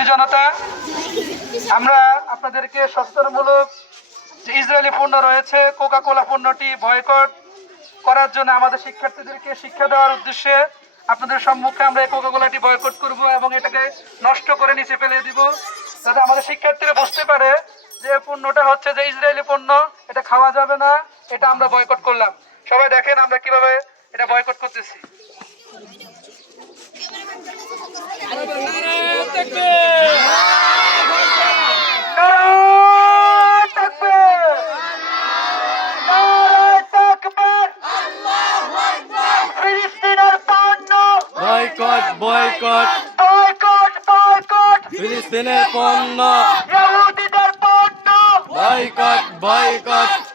সুধী জনতা, আমরা আপনাদেরকে সচেতনমূলক যে ইসরায়েলি পণ্য রয়েছে কোকা কোলা পণ্যটি বয়কট করার জন্য আমাদের শিক্ষার্থীদেরকে শিক্ষা দেওয়ার উদ্দেশ্যে আপনাদের সম্মুখে আমরা এই কোকা কোলাটি বয়কট করব এবং এটাকে নষ্ট করে নিচে ফেলে দিব, যাতে আমাদের শিক্ষার্থীরা বুঝতে পারে যে পণ্যটা হচ্ছে যে ইসরায়েলি পণ্য, এটা খাওয়া যাবে না, এটা আমরা বয়কট করলাম। সবাই দেখেন আমরা কীভাবে এটা বয়কট করতেছি। Boycott boycott. Boycott boycott. ফিলিস্তিনের পণ্য। ইহুদিদের পণ্য। Boycott boycott.